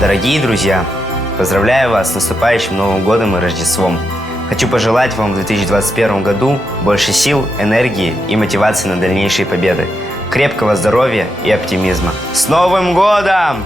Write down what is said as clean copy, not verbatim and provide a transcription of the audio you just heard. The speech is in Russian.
Дорогие друзья, поздравляю вас с наступающим Новым годом и Рождеством. Хочу пожелать вам в 2021 году больше сил, энергии и мотивации на дальнейшие победы, крепкого здоровья и оптимизма. С Новым годом!